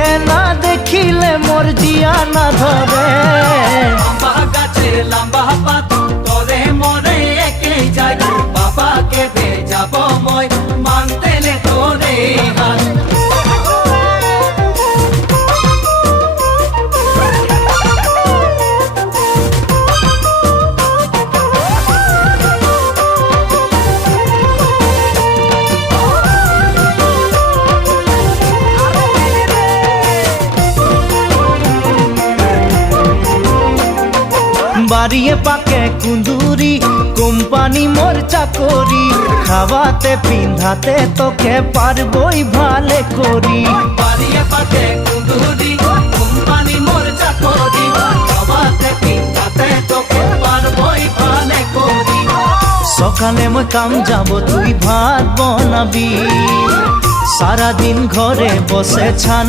তোকে না দেখিলে মোর জিয়া না ধরে। লম্বা গাছে লম্বা পাত তোরে মরে একে যাই বাবাকে ভেজাব মই মানতেলে তোরে হাত। বাড়িয়ে পাকে কুন্দুরি কোম্পানি মোর চাকরি, খাওয়াতে পিন্ধাতে তোকে পারবই ভালে করি। বাড়িয়ে পাকে কুন্দুরি কোম্পানি মোর চাকরি, খাওয়াতে পিন্ধাতে তোকে পারবই ভালে করি। সকালে মই কাম যাব তুই ভাত বনাবি, সারাদিন ঘরে বসে ছানা